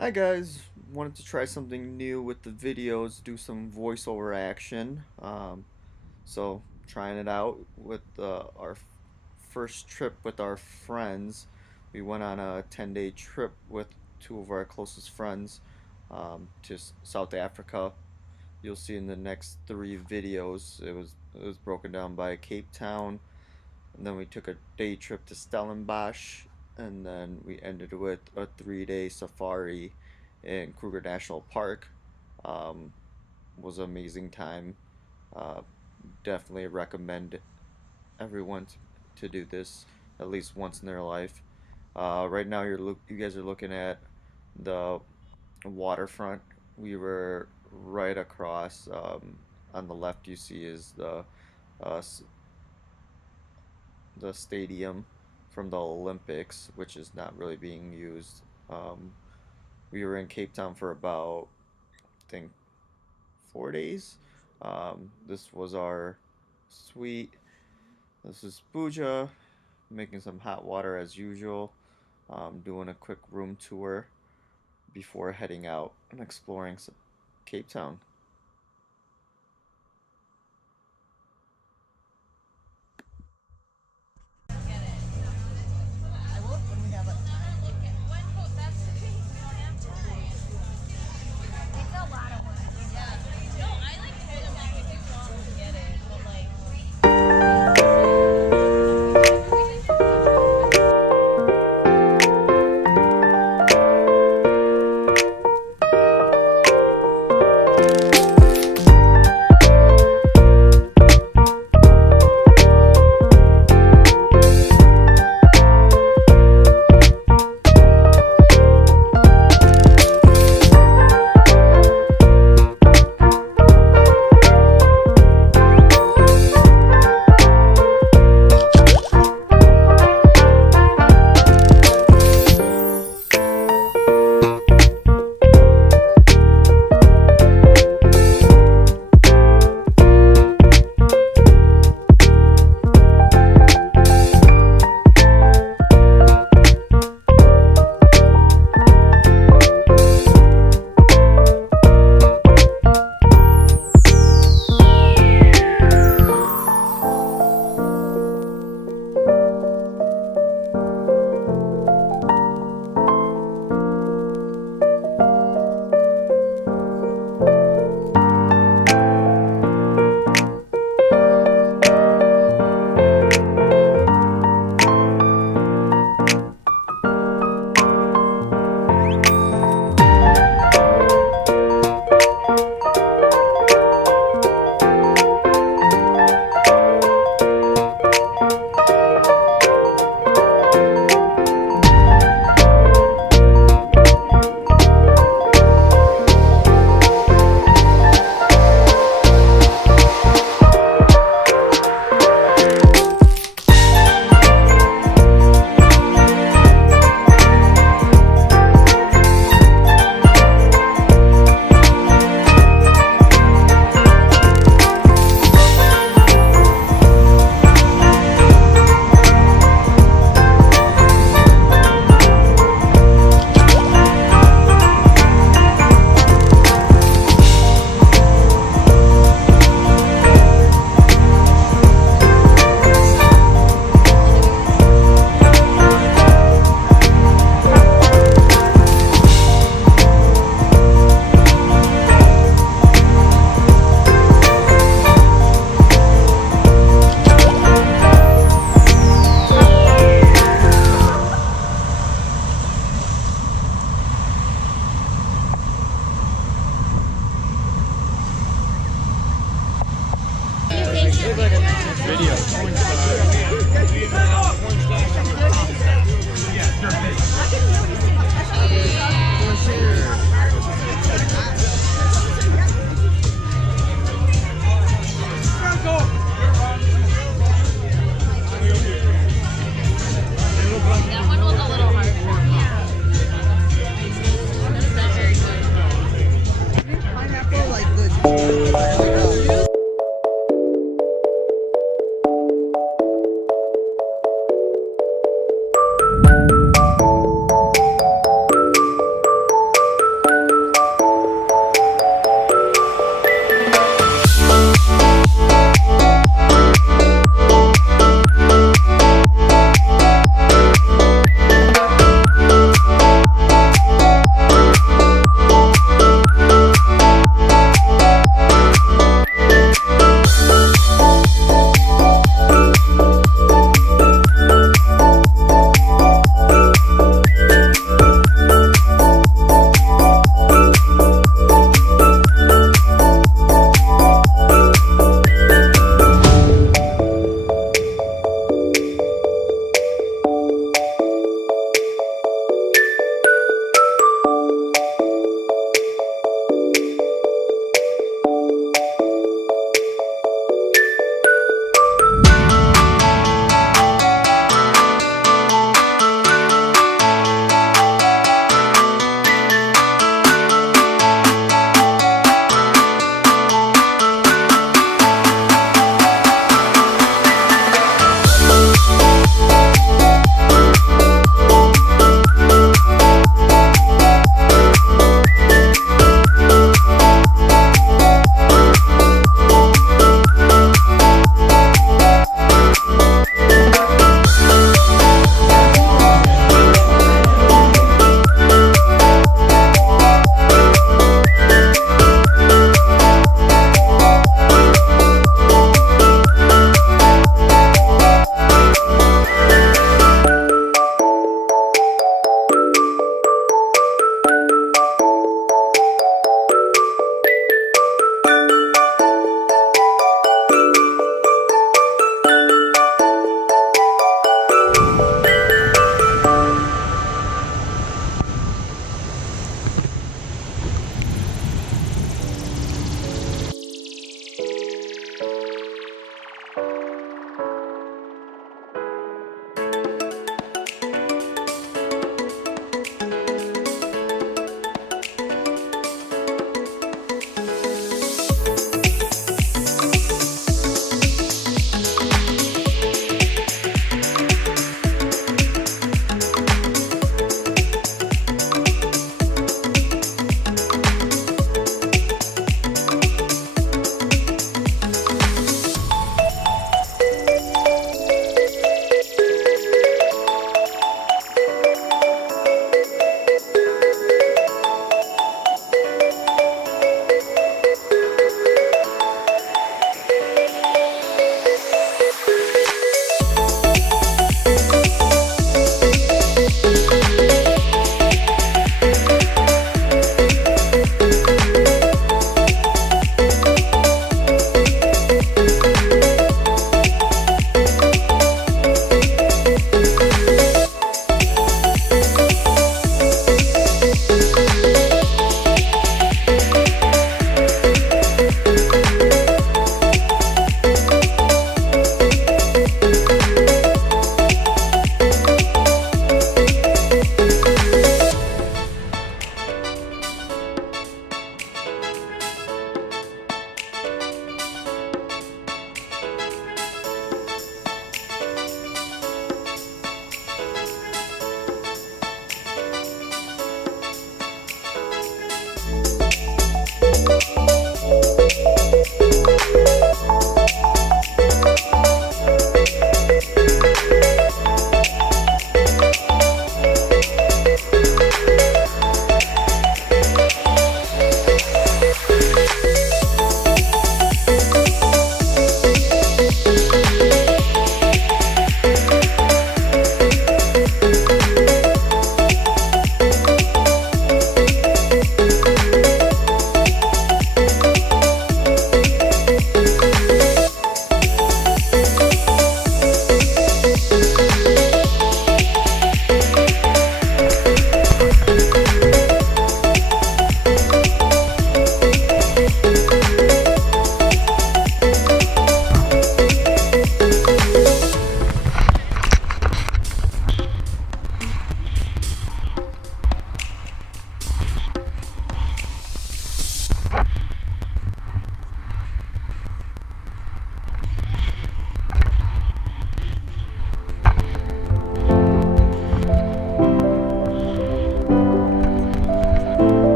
Hi guys, wanted to try something new with the videos, do some voiceover action. So trying it out with our first trip with our friends. We went on a 10-day trip with two of our closest friends to South Africa. You'll see in the next three videos. It was broken down by Cape Town, and then we took a day trip to Stellenbosch, and then we ended with a 3-day safari in Kruger National Park. Um, was an amazing time. Uh, Definitely recommend everyone to do this at least once in their life. Right now, you guys are looking at the waterfront. We were right across. On the left, you see is uh, the stadium from the Olympics, which is not really being used. Um, we were in Cape Town for about, I think, 4 days. This was our suite. This is Pooja making some hot water as usual. Doing a quick room tour before heading out and exploring Cape Town.